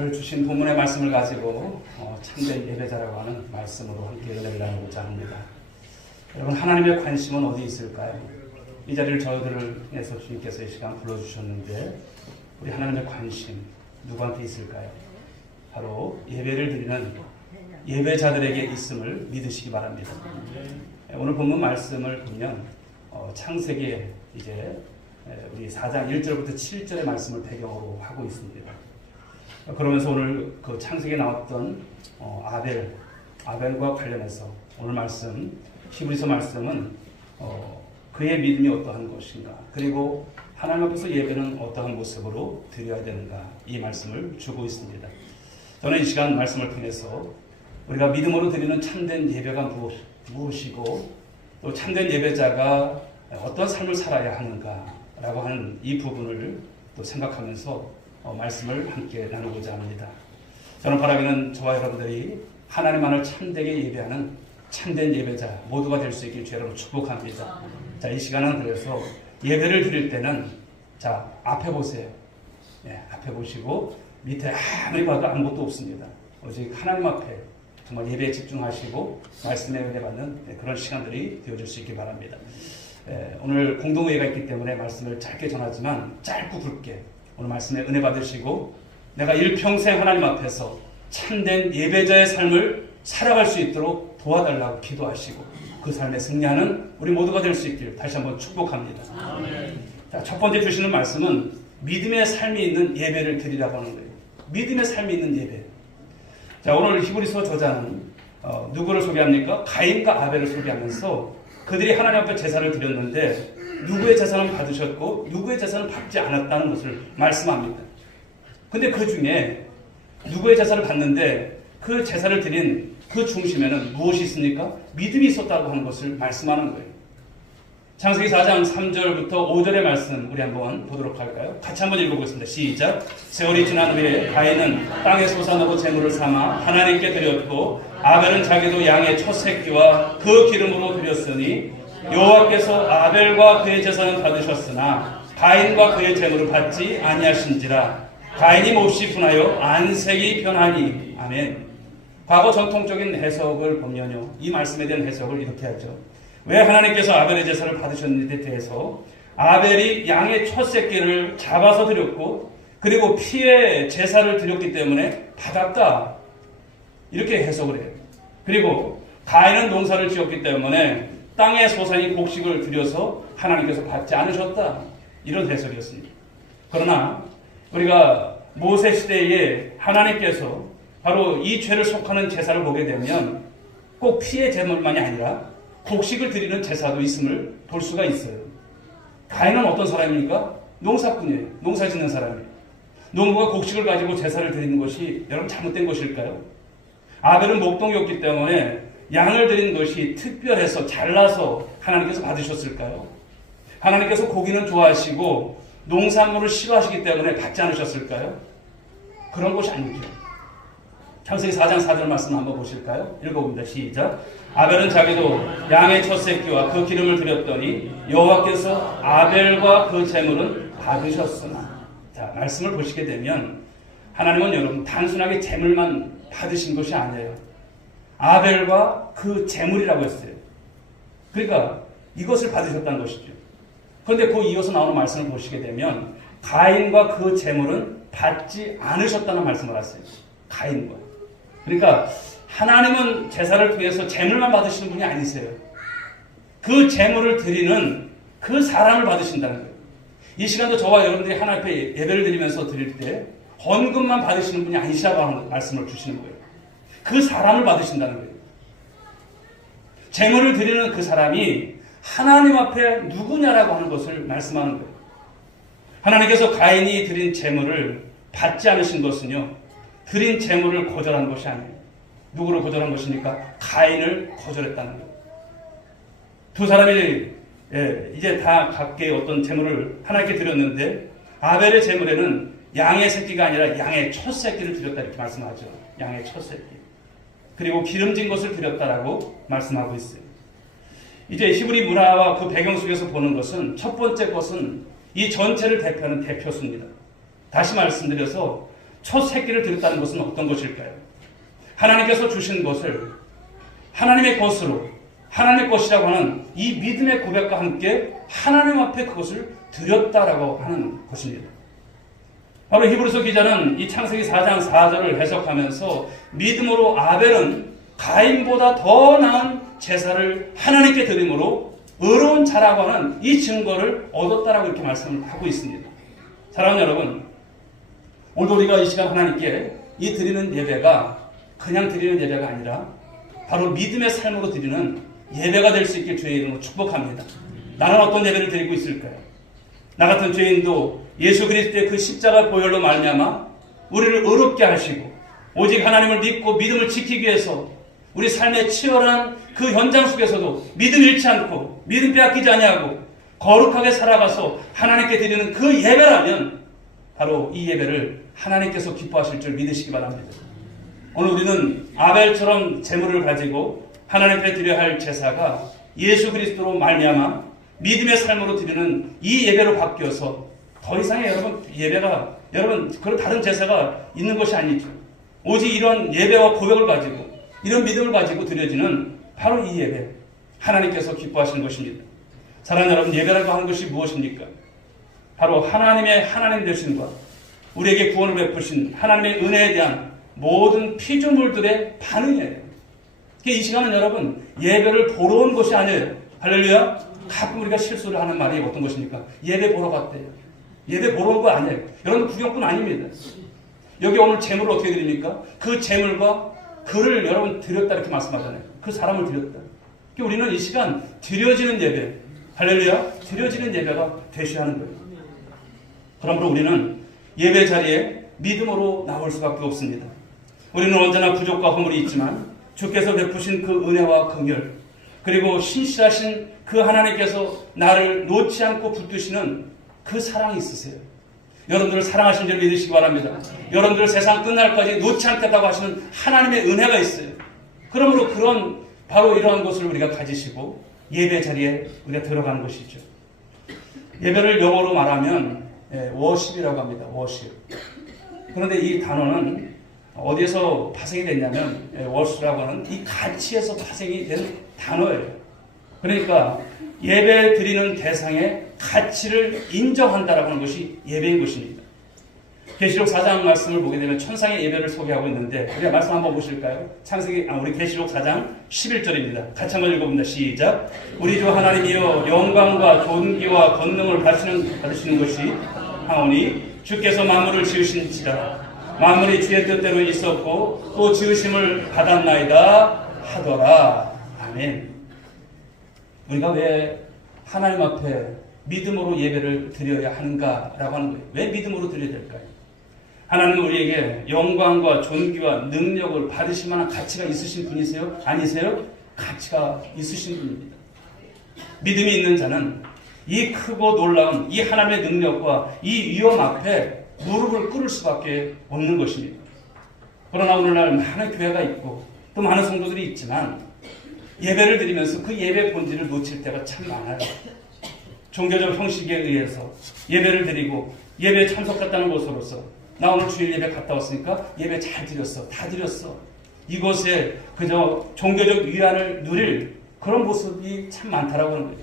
오늘 주신 본문의 말씀을 가지고 참된 예배자라고 하는 말씀으로 함께 은혜를 나누고자 합니다. 여러분, 하나님의 관심은 어디 있을까요? 이 자리를 저희들을 통해서 주님께서 이 시간 불러주셨는데 우리 하나님의 관심 누구한테 있을까요? 바로 예배를 드리는 예배자들에게 있음을 믿으시기 바랍니다. 오늘 본문 말씀을 보면 창세기에 이제 우리 4장 1절부터 7절의 말씀을 배경으로 하고 있습니다. 그러면서 오늘 그 창세기에 나왔던 아벨과 관련해서 오늘 말씀 히브리서 말씀은 그의 믿음이 어떠한 것인가, 그리고 하나님 앞에서 예배는 어떠한 모습으로 드려야 되는가, 이 말씀을 주고 있습니다. 저는 이 시간 말씀을 통해서 우리가 믿음으로 드리는 참된 예배가 무엇이고 또 참된 예배자가 어떤 삶을 살아야 하는가라고 하는 이 부분을 또 생각하면서 말씀을 함께 나누고자 합니다. 저는 바라기는 저와 여러분들이 하나님만을 참되게 예배하는 참된 예배자 모두가 될 수 있길 주여로 축복합니다. 자, 이 시간은 그래서 예배를 드릴 때는 자, 앞에 보세요. 앞에 보시고 밑에 아무리 봐도 아무것도 없습니다. 오직 하나님 앞에 정말 예배에 집중하시고 말씀에 은혜 받는 그런 시간들이 되어줄 수 있길 바랍니다. 오늘 공동회의가 있기 때문에 말씀을 짧게 전하지만 짧고 굵게 오늘 말씀에 은혜 받으시고 내가 일평생 하나님 앞에서 참된 예배자의 삶을 살아갈 수 있도록 도와달라고 기도하시고 그 삶에 승리하는 우리 모두가 될 수 있길 다시 한번 축복합니다. 아멘. 자, 첫 번째 주시는 말씀은 믿음의 삶이 있는 예배를 드리라고 하는 거예요. 믿음의 삶이 있는 예배. 자, 오늘 히브리서 저자는 누구를 소개합니까? 가인과 아벨을 소개하면서 그들이 하나님 앞에 제사를 드렸는데 누구의 제사는 받으셨고 누구의 제사는 받지 않았다는 것을 말씀합니다. 근데 그 중에 누구의 제사를 받는데 그 제사를 드린 그 중심에는 무엇이 있습니까? 믿음이 있었다고 하는 것을 말씀하는 거예요. 창세기 4장 3절부터 5절의 말씀 우리 한번 보도록 할까요? 같이 한번 읽어보겠습니다. 시작. 세월이 지난 후에 가인은 땅에 솟아나고 제물을 삼아 하나님께 드렸고 아벨은 자기도 양의 첫 새끼와 그 기름으로 드렸으니 여호와께서 아벨과 그의 제사는 받으셨으나 가인과 그의 제물을 받지 아니하신지라. 가인이 몹시 분하여 안색이 변하니. 아멘. 과거 전통적인 해석을 보면요, 이 말씀에 대한 해석을 이렇게 하죠. 왜 하나님께서 아벨의 제사를 받으셨는지에 대해서 아벨이 양의 첫 새끼를 잡아서 드렸고 그리고 피의 제사를 드렸기 때문에 받았다, 이렇게 해석을 해요. 그리고 가인은 농사를 지었기 때문에 땅에 솟아난 곡식을 드려서 하나님께서 받지 않으셨다, 이런 해석이었습니다. 그러나 우리가 모세 시대에 하나님께서 바로 이 죄를 속하는 제사를 보게 되면 꼭 피의 제물만이 아니라 곡식을 드리는 제사도 있음을 볼 수가 있어요. 가인은 어떤 사람입니까? 농사꾼이에요. 농사 짓는 사람이에요. 농부가 곡식을 가지고 제사를 드리는 것이 여러분 잘못된 것일까요? 아벨은 목동이었기 때문에 양을 드린 것이 특별해서 잘라서 하나님께서 받으셨을까요? 하나님께서 고기는 좋아하시고 농산물을 싫어하시기 때문에 받지 않으셨을까요? 그런 것이 아니죠. 창세기 4장 4절 말씀 한번 보실까요? 읽어봅니다. 시작. 아벨은 자기도 양의 첫 새끼와 그 기름을 드렸더니 여호와께서 아벨과 그 제물은 받으셨으나. 자, 말씀을 보시게 되면 하나님은 여러분 단순하게 제물만 받으신 것이 아니에요. 아벨과 그 제물이라고 했어요. 그러니까 이것을 받으셨다는 것이죠. 그런데 그 이어서 나오는 말씀을 보시게 되면 가인과 그 제물은 받지 않으셨다는 말씀을 하세요. 가인과. 그러니까 하나님은 제사를 통해서 제물만 받으시는 분이 아니세요. 그 제물을 드리는 그 사람을 받으신다는 거예요. 이 시간도 저와 여러분들이 하나님 앞에 예배를 드리면서 드릴 때 헌금만 받으시는 분이 아니시라고 하는 말씀을 주시는 거예요. 그 사람을 받으신다는 거예요. 제물을 드리는 그 사람이 하나님 앞에 누구냐라고 하는 것을 말씀하는 거예요. 하나님께서 가인이 드린 제물을 받지 않으신 것은요, 드린 제물을 거절한 것이 아니에요. 누구를 거절한 것입니까? 가인을 거절했다는 거예요. 두 사람이 이제 다 각기 어떤 제물을 하나님께 드렸는데 아벨의 제물에는 양의 새끼가 아니라 양의 첫 새끼를 드렸다, 이렇게 말씀하죠. 양의 첫 새끼. 그리고 기름진 것을 드렸다라고 말씀하고 있어요. 이제 히브리 문화와 그 배경 속에서 보는 것은 첫 번째 것은 이 전체를 대표하는 대표수입니다. 다시 말씀드려서 첫 새끼를 드렸다는 것은 어떤 것일까요? 하나님께서 주신 것을 하나님의 것으로, 하나님의 것이라고 하는 이 믿음의 고백과 함께 하나님 앞에 그것을 드렸다라고 하는 것입니다. 바로 히브리서 기자는 이 창세기 4장 4절을 해석하면서 믿음으로 아벨은 가인보다 더 나은 제사를 하나님께 드림으로 의로운 자라고 하는 이 증거를 얻었다라고 이렇게 말씀을 하고 있습니다. 사랑하는 여러분, 오늘 우리가 이 시간 하나님께 이 드리는 예배가 그냥 드리는 예배가 아니라 바로 믿음의 삶으로 드리는 예배가 될 수 있길 주의 이름으로 축복합니다. 나는 어떤 예배를 드리고 있을까요? 나 같은 죄인도 예수 그리스도의 그 십자가 보혈로 말미암아 우리를 의롭게 하시고 오직 하나님을 믿고 믿음을 지키기 위해서 우리 삶의 치열한 그 현장 속에서도 믿음 잃지 않고 믿음 빼앗기지 아니하고 거룩하게 살아가서 하나님께 드리는 그 예배라면 바로 이 예배를 하나님께서 기뻐하실 줄 믿으시기 바랍니다. 오늘 우리는 아벨처럼 재물을 가지고 하나님께 드려야 할 제사가 예수 그리스도로 말미암아 믿음의 삶으로 드리는 이 예배로 바뀌어서 더 이상의 여러분 예배가 여러분 그런 다른 제사가 있는 것이 아니죠. 오직 이런 예배와 고백을 가지고 이런 믿음을 가지고 드려지는 바로 이 예배, 하나님께서 기뻐하시는 것입니다. 사랑하는 여러분, 예배라고 하는 것이 무엇입니까? 바로 하나님의 하나님 되심과 우리에게 구원을 베푸신 하나님의 은혜에 대한 모든 피조물들의 반응이에요. 이 시간은 여러분 예배를 보러 온 것이 아니에요. 할렐루야. 가끔 우리가 실수를 하는 말이 어떤 것입니까? 예배 보러 갔대요. 예배 보러 온 거 아니에요. 여러분 구경꾼 아닙니다. 여기 오늘 재물을 어떻게 드립니까? 그 재물과 그를 여러분 드렸다 이렇게 말씀하잖아요. 그 사람을 드렸다. 우리는 이 시간 드려지는 예배, 할렐루야, 드려지는 예배가 되셔야 하는 거예요. 그러므로 우리는 예배 자리에 믿음으로 나올 수밖에 없습니다. 우리는 언제나 부족과 허물이 있지만 주께서 베푸신 그 은혜와 긍휼 그리고 신실하신 그 하나님께서 나를 놓지 않고 붙드시는 그 사랑이 있으세요. 여러분들을 사랑하신 줄 믿으시기 바랍니다. 여러분들 세상 끝날까지 놓지 않겠다고 하시는 하나님의 은혜가 있어요. 그러므로 그런 바로 이러한 것을 우리가 가지시고 예배 자리에 우리가 들어가는 것이죠. 예배를 영어로 말하면 워십이라고 합니다. 워십. 그런데 이 단어는 어디에서 파생이 됐냐면 워십이라고 하는 이 가치에서 파생이 된 단어예요. 그러니까 예배 드리는 대상의 가치를 인정한다라고 하는 것이 예배인 것입니다. 계시록 4장 말씀을 보게 되면 천상의 예배를 소개하고 있는데 우리가 말씀 한번 보실까요? 우리 계시록 4장 11절입니다. 같이 한번 읽어봅니다. 시작. 우리 주 하나님이여 영광과 존귀와 권능을 받으시는 것이 하오니 주께서 만물을 지으신지라 만물이 주의 뜻대로 있었고 또 지으심을 받았나이다 하더라. 아멘. 우리가 왜 하나님 앞에 믿음으로 예배를 드려야 하는가라고 하는 거예요. 왜 믿음으로 드려야 될까요? 하나님은 우리에게 영광과 존귀와 능력을 받으실 만한 가치가 있으신 분이세요? 아니세요? 가치가 있으신 분입니다. 믿음이 있는 자는 이 크고 놀라운 이 하나님의 능력과 이 위험 앞에 무릎을 꿇을 수밖에 없는 것입니다. 그러나 오늘날 많은 교회가 있고 또 많은 성도들이 있지만 예배를 드리면서 그 예배 본질을 놓칠 때가 참 많아요. 종교적 형식에 의해서 예배를 드리고 예배에 참석했다는 것으로서 나 오늘 주일 예배 갔다 왔으니까 예배 잘 드렸어. 다 드렸어. 이곳에 그저 종교적 위안을 누릴 그런 모습이 참 많다라고 하는 거예요.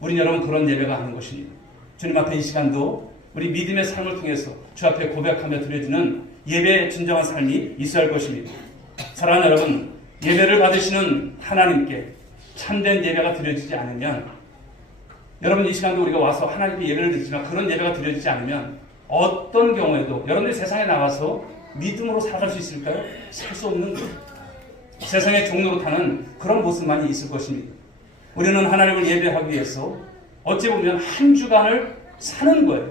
우리는 여러분 그런 예배가 아닌 것입니다. 주님 앞에 이 시간도 우리 믿음의 삶을 통해서 주 앞에 고백하며 드려지는 예배의 진정한 삶이 있어야 할 것입니다. 사랑하는 여러분, 예배를 받으시는 하나님께 참된 예배가 드려지지 않으면 여러분 이 시간도 우리가 와서 하나님께 예배를 드리지만 그런 예배가 드려지지 않으면 어떤 경우에도 여러분들이 세상에 나가서 믿음으로 살아갈 수 있을까요? 살 수 없는 거예요. 세상의 종로로 타는 그런 모습만이 있을 것입니다. 우리는 하나님을 예배하기 위해서 어찌 보면 한 주간을 사는 거예요.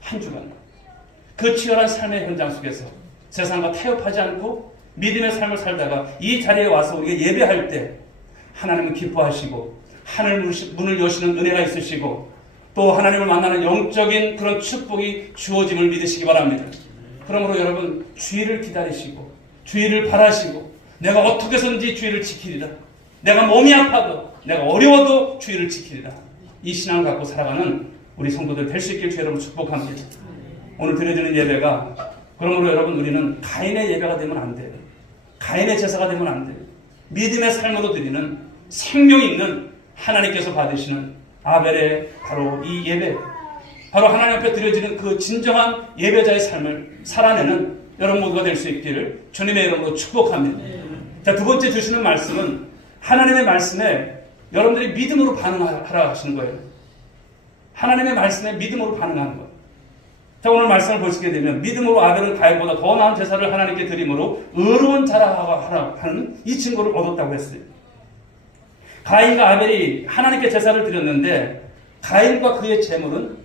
한 주간. 그 치열한 삶의 현장 속에서 세상과 타협하지 않고 믿음의 삶을 살다가 이 자리에 와서 우리가 예배할 때 하나님은 기뻐하시고 하늘 문을 여시는 은혜가 있으시고 또 하나님을 만나는 영적인 그런 축복이 주어짐을 믿으시기 바랍니다. 그러므로 여러분 주일을 기다리시고 주일을 바라시고 내가 어떻게 해서든지 주일을 지키리라. 내가 몸이 아파도 내가 어려워도 주일을 지키리라. 이 신앙을 갖고 살아가는 우리 성도들 될 수 있길 주 여러분 축복합니다. 오늘 드려지는 예배가 그러므로 여러분 우리는 가인의 예배가 되면 안 돼요. 가인의 제사가 되면 안 돼요. 믿음의 삶으로 드리는 생명 있는 하나님께서 받으시는 아벨의 바로 이 예배, 바로 하나님 앞에 드려지는 그 진정한 예배자의 삶을 살아내는 여러분 모두가 될 수 있기를 주님의 이름으로 축복합니다. 자, 두 번째 주시는 말씀은 하나님의 말씀에 여러분들이 믿음으로 반응하라 하시는 거예요. 하나님의 말씀에 믿음으로 반응하는 거예요. 자, 오늘 말씀을 보시게 되면 믿음으로 아벨은 가인보다 더 나은 제사를 하나님께 드림으로 의로운 자라 하는 이 증거를 얻었다고 했어요. 가인과 아벨이 하나님께 제사를 드렸는데 가인과 그의 제물은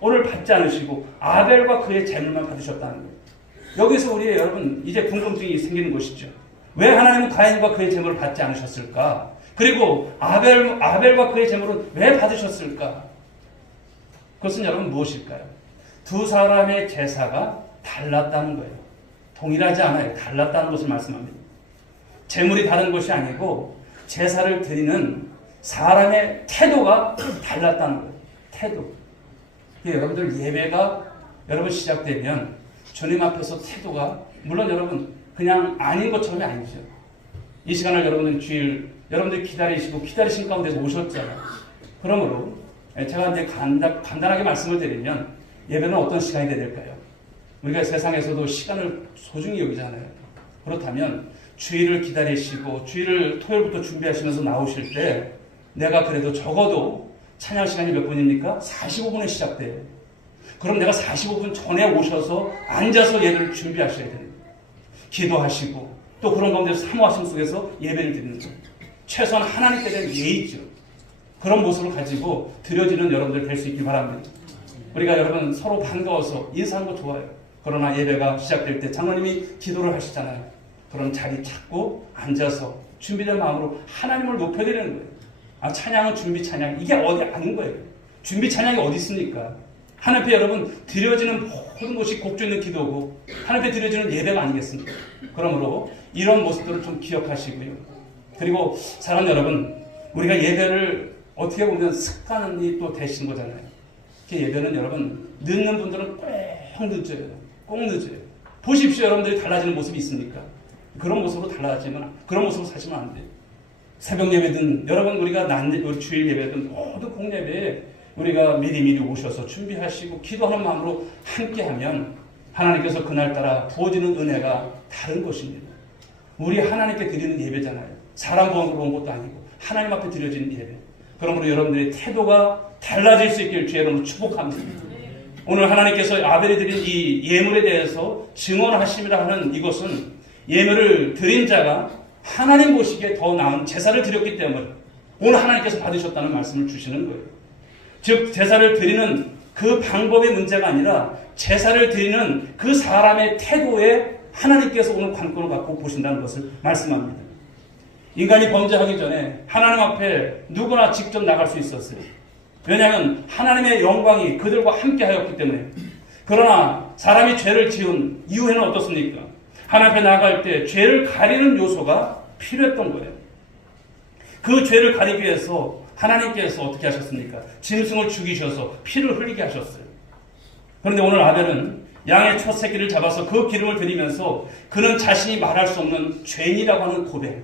오늘 받지 않으시고 아벨과 그의 제물만 받으셨다는 거예요. 여기서 우리 여러분 이제 궁금증이 생기는 것이죠. 왜 하나님은 가인과 그의 제물을 받지 않으셨을까? 그리고 아벨과 그의 제물은 왜 받으셨을까? 그것은 여러분 무엇일까요? 두 사람의 제사가 달랐다는 거예요. 동일하지 않아요. 달랐다는 것을 말씀합니다. 제물이 다른 것이 아니고 제사를 드리는 사람의 태도가 달랐다는 거예요. 태도. 여러분들 예배가 여러분 시작되면 주님 앞에서 태도가 물론 여러분 그냥 아닌 것처럼이 아니죠. 이 시간을 여러분들 주일 여러분들이 기다리시고 기다리신 가운데서 오셨잖아요. 그러므로 제가 이제 간단하게 말씀을 드리면 예배는 어떤 시간이 되야 될까요? 우리가 세상에서도 시간을 소중히 여기잖아요. 그렇다면 주일을 기다리시고 주일을 토요일부터 준비하시면서 나오실 때 내가 그래도 적어도 찬양 시간이 몇 분입니까? 45분에 시작돼요. 그럼 내가 45분 전에 오셔서 앉아서 예배를 준비하셔야 됩니다. 기도하시고 또 그런 가운데 사모하심 속에서 예배를 드리는 거예요. 최소한 하나님께 대한 예의죠. 그런 모습을 가지고 드려지는 여러분들 될 수 있길 바랍니다. 우리가 여러분 서로 반가워서 인사하는 거 좋아요. 그러나 예배가 시작될 때 장로님이 기도를 하시잖아요. 그럼 자리 찾고 앉아서 준비된 마음으로 하나님을 높여드리는 거예요. 찬양은 준비 찬양. 이게 어디 아닌 거예요. 준비 찬양이 어디 있습니까? 하나님 앞에 여러분 드려지는 모든 것이 곡조 있는 기도고 하나님 앞에 드려지는 예배가 아니겠습니까? 그러므로 이런 모습들을 좀 기억하시고요. 그리고 사랑하는 여러분, 우리가 예배를 어떻게 보면 습관이 또 되신 거잖아요. 예배는 여러분 늦는 분들은 꼭 늦어요. 꼭 늦어요. 보십시오. 여러분들이 달라지는 모습이 있습니까? 그런 모습으로 달라지면 그런 모습으로 사시면 안 돼요. 새벽 예배든 여러분 우리가 우리 주일 예배든 모두 공예배에 우리가 미리 오셔서 준비하시고 기도하는 마음으로 함께하면 하나님께서 그날따라 부어지는 은혜가 다른 것입니다. 우리 하나님께 드리는 예배잖아요. 사람 보는 것도 아니고 하나님 앞에 드려지는 예배. 그러므로 여러분들의 태도가 달라질 수 있기를 주의 이름으로 축복합니다. 오늘 하나님께서 아벨이 드린 이 예물에 대해서 증언하심이라 하는 이것은 예물을 드린 자가 하나님 보시기에 더 나은 제사를 드렸기 때문에 오늘 하나님께서 받으셨다는 말씀을 주시는 거예요. 즉 제사를 드리는 그 방법의 문제가 아니라 제사를 드리는 그 사람의 태도에 하나님께서 오늘 관건을 갖고 보신다는 것을 말씀합니다. 인간이 범죄하기 전에 하나님 앞에 누구나 직접 나갈 수 있었어요. 왜냐하면 하나님의 영광이 그들과 함께 하였기 때문에. 그러나 사람이 죄를 지은 이후에는 어떻습니까? 하나님 앞에 나아갈 때 죄를 가리는 요소가 필요했던 거예요. 그 죄를 가리기 위해서 하나님께서 어떻게 하셨습니까? 짐승을 죽이셔서 피를 흘리게 하셨어요. 그런데 오늘 아벨은 양의 첫 새끼를 잡아서 그 기름을 드리면서 그는 자신이 말할 수 없는 죄인이라고 하는 고백,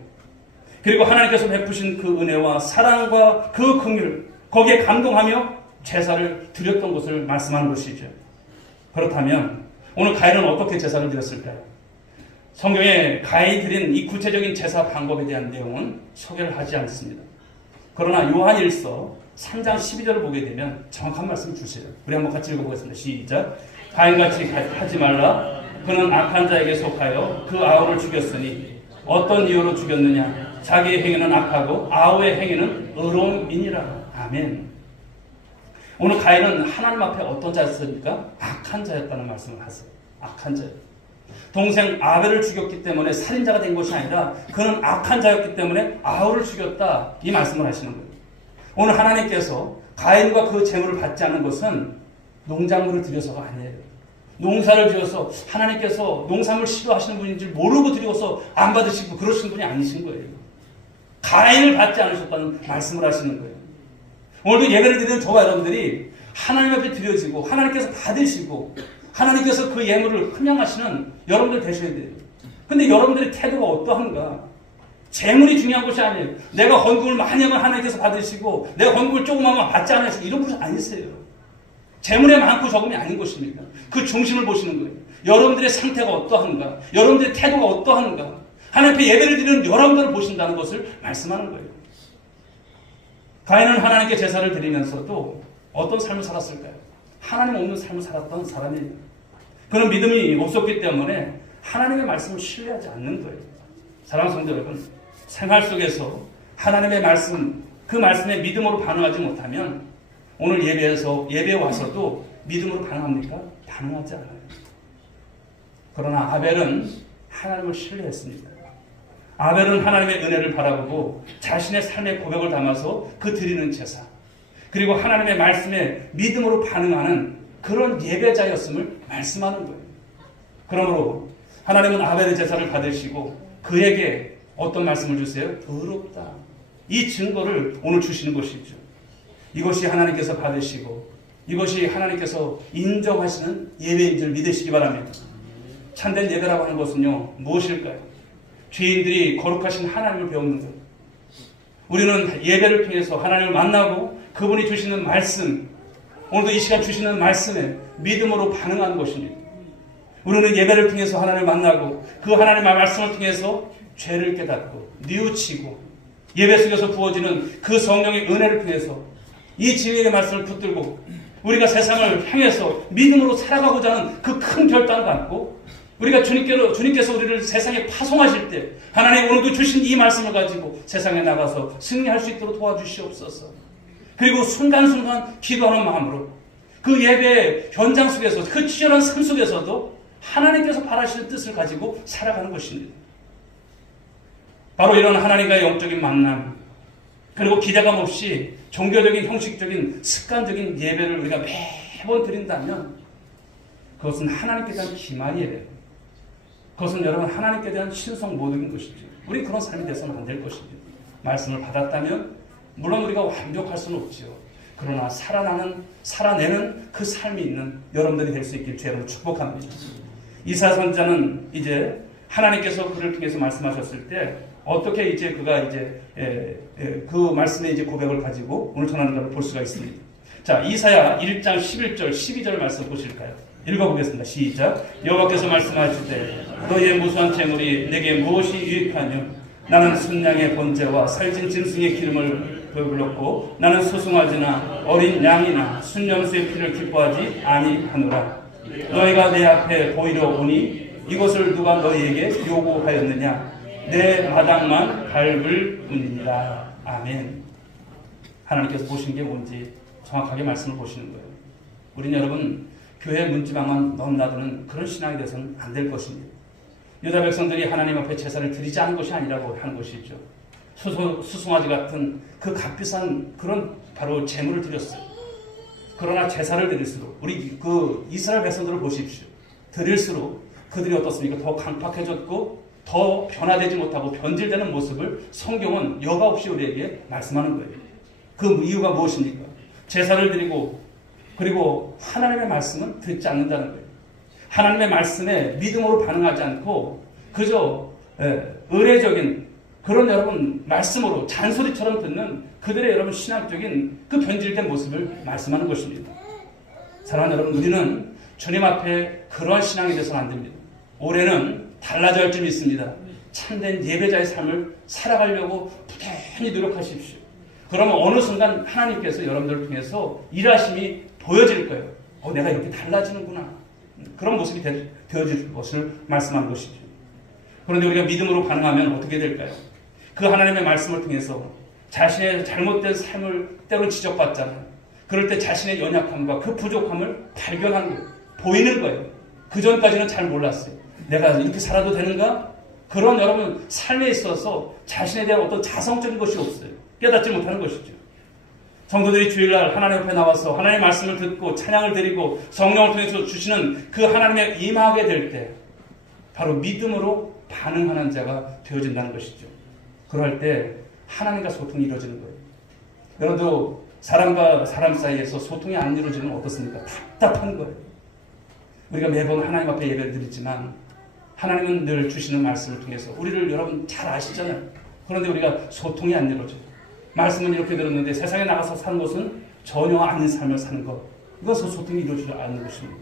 그리고 하나님께서 베푸신 그 은혜와 사랑과 그 긍휼, 거기에 감동하며 제사를 드렸던 것을 말씀하는 것이죠. 그렇다면 오늘 가인은 어떻게 제사를 드렸을까요? 성경에 가인이 드린 이 구체적인 제사 방법에 대한 내용은 소개를 하지 않습니다. 그러나 요한일서 3장 12절을 보게 되면 정확한 말씀 주세요. 우리 한번 같이 읽어보겠습니다. 시작. 가인같이 하지 말라. 그는 악한 자에게 속하여 그 아우를 죽였으니 어떤 이유로 죽였느냐? 자기의 행위는 악하고 아우의 행위는 의로움이니라. 아멘. 오늘 가인은 하나님 앞에 어떤 자였습니까? 악한 자였다는 말씀을 하세요. 악한 자. 동생 아벨을 죽였기 때문에 살인자가 된 것이 아니라 그는 악한 자였기 때문에 아우를 죽였다. 이 말씀을 하시는 거예요. 오늘 하나님께서 가인과 그 재물을 받지 않는 것은 농작물을 드려서가 아니에요. 농사를 지어서 하나님께서 농산물 싫어하시는 분인지 모르고 드려서 안 받으시고 그러신 분이 아니신 거예요. 가인을 받지 않으셨다는 말씀을 하시는 거예요. 오늘도 예배를 드리는 저와 여러분들이 하나님 앞에 드려지고 하나님께서 받으시고 하나님께서 그 예물을 흠양하시는 여러분들 되셔야 돼요. 근데 여러분들의 태도가 어떠한가? 재물이 중요한 것이 아니에요. 내가 헌금을 많이 하면 하나님께서 받으시고 내가 헌금을 조금 하면 받지 않으시고 이런 것이 아니세요. 재물의 많고 적음이 아닌 것입니다. 그 중심을 보시는 거예요. 여러분들의 상태가 어떠한가? 여러분들의 태도가 어떠한가? 하나님 앞에 예배를 드리는 여러분들을 보신다는 것을 말씀하는 거예요. 가인은 하나님께 제사를 드리면서도 어떤 삶을 살았을까요? 하나님 없는 삶을 살았던 사람이에요. 그런 믿음이 없었기 때문에 하나님의 말씀을 신뢰하지 않는 거예요. 사랑하는 성도 여러분, 생활 속에서 하나님의 말씀, 그 말씀에 믿음으로 반응하지 못하면 오늘 예배에 와서도 믿음으로 반응합니까? 반응하지 않아요. 그러나 아벨은 하나님을 신뢰했습니다. 아벨은 하나님의 은혜를 바라보고 자신의 삶의 고백을 담아서 그 드리는 제사, 그리고 하나님의 말씀에 믿음으로 반응하는 그런 예배자였음을 말씀하는 거예요. 그러므로 하나님은 아벨의 제사를 받으시고 그에게 어떤 말씀을 주세요? 의롭다. 이 증거를 오늘 주시는 것이죠. 이것이 하나님께서 받으시고 이것이 하나님께서 인정하시는 예배인 줄 믿으시기 바랍니다. 참된 예배라고 하는 것은요, 무엇일까요? 죄인들이 거룩하신 하나님을 배우는 것. 우리는 예배를 통해서 하나님을 만나고 그분이 주시는 말씀, 오늘도 이 시간 주시는 말씀에 믿음으로 반응하는 것입니다. 우리는 예배를 통해서 하나님을 만나고 그 하나님의 말씀을 통해서 죄를 깨닫고 뉘우치고 예배 속에서 부어지는 그 성령의 은혜를 통해서 이 진리의 말씀을 붙들고 우리가 세상을 향해서 믿음으로 살아가고자 하는 그 큰 결단을 갖고 우리가 주님께서 우리를 세상에 파송하실 때 하나님 오늘도 주신 이 말씀을 가지고 세상에 나가서 승리할 수 있도록 도와주시옵소서. 그리고 순간순간 기도하는 마음으로 그 예배 현장 속에서 그 치열한 삶 속에서도 하나님께서 바라시는 뜻을 가지고 살아가는 것입니다. 바로 이런 하나님과의 영적인 만남, 그리고 기대감 없이 종교적인 형식적인 습관적인 예배를 우리가 매번 드린다면 그것은 하나님께 대한 기만 예배예요. 그것은 여러분 하나님께 대한 신성 모독인 것이죠. 우리 그런 삶이 돼서는 안 될 것입니다. 말씀을 받았다면 물론 우리가 완벽할 수는 없지요. 그러나 살아내는 그 삶이 있는 여러분들이 될 수 있길 주 여러분 축복합니다. 이사야 선지자는 이제 하나님께서 그를 통해서 말씀하셨을 때 어떻게 이제 그가 이제 그 말씀의 이제 고백을 가지고 오늘 전하는 것을 볼 수가 있습니다. 자, 이사야 1장 11절 12절 말씀 보실까요? 읽어보겠습니다. 시작. 여호와께서 말씀하시되 너희의 무수한 재물이 내게 무엇이 유익하뇨? 나는 순양의 번제와 살진 짐승의 기름을 배불렀고 나는 소송아지나 어린 양이나 순염소의 피를 기뻐하지 아니하노라. 너희가 내 앞에 보이려 오니 이것을 누가 너희에게 요구하였느냐? 내 마당만 밟을 뿐이니라. 아멘. 하나님께서 보신 게 뭔지 정확하게 말씀을 보시는 거예요. 우리는 여러분 교회 문지방만 넘나드는 그런 신앙이 되서는 안 될 것입니다. 유다 백성들이 하나님 앞에 제사를 드리지 않은 것이 아니라고 하는 것이죠. 수송아지 같은 그 값비싼 그런 바로 제물을 드렸어요. 그러나 제사를 드릴수록 우리 그 이스라엘 백성들을 보십시오. 드릴수록 그들이 어떻습니까? 더 강팍해졌고 더 변화되지 못하고 변질되는 모습을 성경은 여과 없이 우리에게 말씀하는 거예요. 그 이유가 무엇입니까? 제사를 드리고 그리고 하나님의 말씀은 듣지 않는다는 거예요. 하나님의 말씀에 믿음으로 반응하지 않고 그저 의례적인 그런 여러분 말씀으로 잔소리처럼 듣는 그들의 여러분 신학적인 그 변질된 모습을 말씀하는 것입니다. 사랑하는 여러분, 우리는 주님 앞에 그러한 신앙이 되서는 안 됩니다. 올해는 달라져야 할 점이 있습니다. 참된 예배자의 삶을 살아가려고 부단히 노력하십시오. 그러면 어느 순간 하나님께서 여러분들을 통해서 일하심이 보여질 거예요. 내가 이렇게 달라지는구나. 그런 모습이 되어질 것을 말씀하는 것이죠. 그런데 우리가 믿음으로 반응하면 어떻게 될까요? 그 하나님의 말씀을 통해서 자신의 잘못된 삶을 때로 지적받잖아요. 그럴 때 자신의 연약함과 그 부족함을 발견하는 거예요. 보이는 거예요. 그 전까지는 잘 몰랐어요. 내가 이렇게 살아도 되는가? 그런 여러분 삶에 있어서 자신에 대한 어떤 자성적인 것이 없어요. 깨닫지 못하는 것이죠. 성도들이 주일날 하나님 앞에 나와서 하나님의 말씀을 듣고 찬양을 드리고 성령을 통해서 주시는 그 하나님의 임하게 될 때 바로 믿음으로 반응하는 자가 되어진다는 것이죠. 그럴 때 하나님과 소통이 이루어지는 거예요. 여러분도 사람과 사람 사이에서 소통이 안 이루어지면 어떻습니까? 답답한 거예요. 우리가 매번 하나님 앞에 예배를 드리지만 하나님은 늘 주시는 말씀을 통해서 우리를 여러분 잘 아시잖아요. 그런데 우리가 소통이 안 이루어져요. 말씀은 이렇게 들었는데 세상에 나가서 사는 것은 전혀 아닌 삶을 사는 것, 이것은 소통이 이루어지지 않는 것입니다.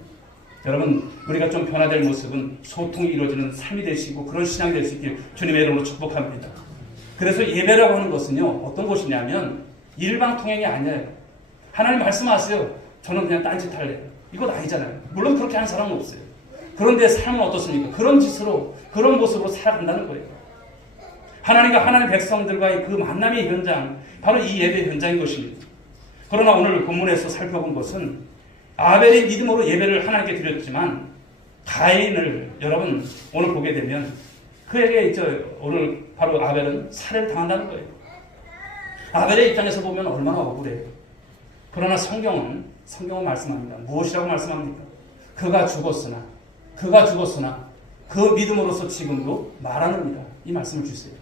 여러분, 우리가 좀 변화될 모습은 소통이 이루어지는 삶이 되시고 그런 신앙이 될 수 있길 주님의 이름으로 축복합니다. 그래서 예배라고 하는 것은요, 어떤 것이냐면 일방통행이 아니에요. 하나님 말씀하세요. 저는 그냥 딴짓 할래요. 이건 아니잖아요. 물론 그렇게 하는 사람은 없어요. 그런데 삶은 어떻습니까? 그런 짓으로, 그런 모습으로 살아간다는 거예요. 하나님과 하나님 백성들과의 그 만남의 현장, 바로 이 예배 현장인 것입니다. 그러나 오늘 본문에서 살펴본 것은 아벨이 믿음으로 예배를 하나님께 드렸지만 가인을 여러분 오늘 보게 되면 그에게 오늘 바로 아벨은 살해를 당한다는 거예요. 아벨의 입장에서 보면 얼마나 억울해요. 그러나 성경은 말씀합니다. 무엇이라고 말씀합니까? 그가 죽었으나 그 믿음으로서 지금도 말하느니라, 이 말씀을 주세요.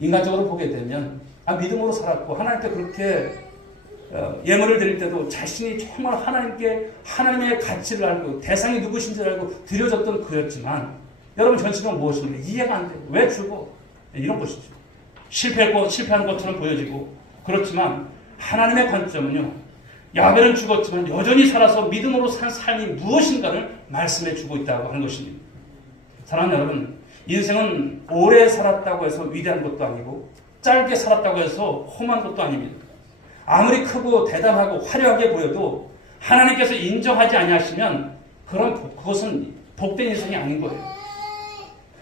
인간적으로 보게 되면 믿음으로 살았고 하나님께 그렇게 예물을 드릴 때도 자신이 정말 하나님께 하나님의 가치를 알고 대상이 누구신지를 알고 드려졌던 그였지만 여러분 전체적으로 무엇입니까? 이해가 안 돼요. 왜 죽어? 이런 것이죠. 실패한 것처럼 보여지고 그렇지만 하나님의 관점은요, 아벨은 죽었지만 여전히 살아서 믿음으로 산 삶이 무엇인가를 말씀해 주고 있다고 하는 것입니다. 사랑하는 여러분, 인생은 오래 살았다고 해서 위대한 것도 아니고 짧게 살았다고 해서 험한 것도 아닙니다. 아무리 크고 대담하고 화려하게 보여도 하나님께서 인정하지 아니하시면 그것은 복된 인생이 아닌 거예요.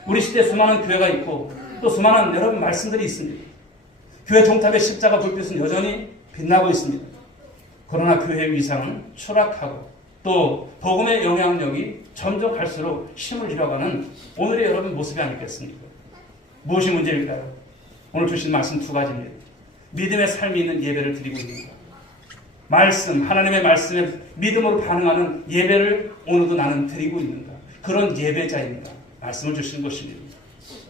우리 시대에 수많은 교회가 있고 또 수많은 여러분 말씀들이 있습니다. 교회 종탑의 십자가 불빛은 여전히 빛나고 있습니다. 그러나 교회의 위상은 추락하고 또 복음의 영향력이 점점 갈수록 힘을 잃어가는 오늘의 여러분 모습이 아니겠습니까? 무엇이 문제일까요? 오늘 주신 말씀 두 가지입니다. 믿음의 삶이 있는 예배를 드리고 있는 것. 하나님의 말씀에 믿음으로 반응하는 예배를 오늘도 나는 드리고 있는가. 그런 예배자입니다. 말씀을 주신 것입니다.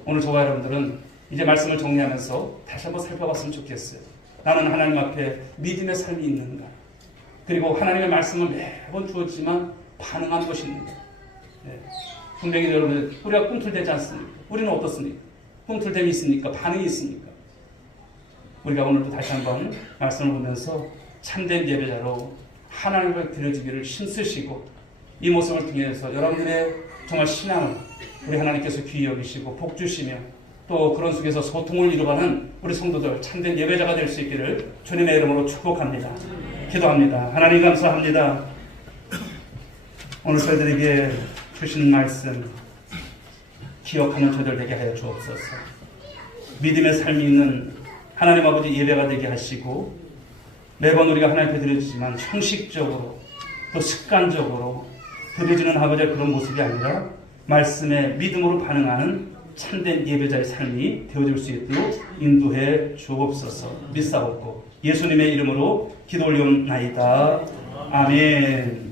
오늘 저와 여러분들은 이제 말씀을 정리하면서 다시 한번 살펴봤으면 좋겠어요. 나는 하나님 앞에 믿음의 삶이 있는가. 그리고 하나님의 말씀을 매번 주었지만 반응한 것이 있는가. 분명히 여러분, 우리가 꿈틀대지 않습니까? 우리는 어떻습니까? 꿈틀댐이 있습니까? 반응이 있습니까? 우리가 오늘도 다시 한번 말씀을 보면서 참된 예배자로 하나님을 드려지기를 힘쓰시고 이 모습을 통해서 여러분들의 정말 신앙을 우리 하나님께서 귀히 여기시고 복 주시며 또 그런 속에서 소통을 이루어가는 우리 성도들 참된 예배자가 될 수 있기를 주님의 이름으로 축복합니다. 기도합니다. 하나님 감사합니다. 오늘 저희들에게 주신 말씀 기억하는 저희들 되게 하여 주옵소서. 믿음의 삶이 있는 하나님 아버지 예배가 되게 하시고 매번 우리가 하나님 앞에 드려지지만 형식적으로 또 습관적으로 드려지는 아버지의 그런 모습이 아니라 말씀에 믿음으로 반응하는 참된 예배자의 삶이 되어질 수 있도록 인도해 주옵소서. 믿사옵고 예수님의 이름으로 기도 올리옵나이다. 아멘.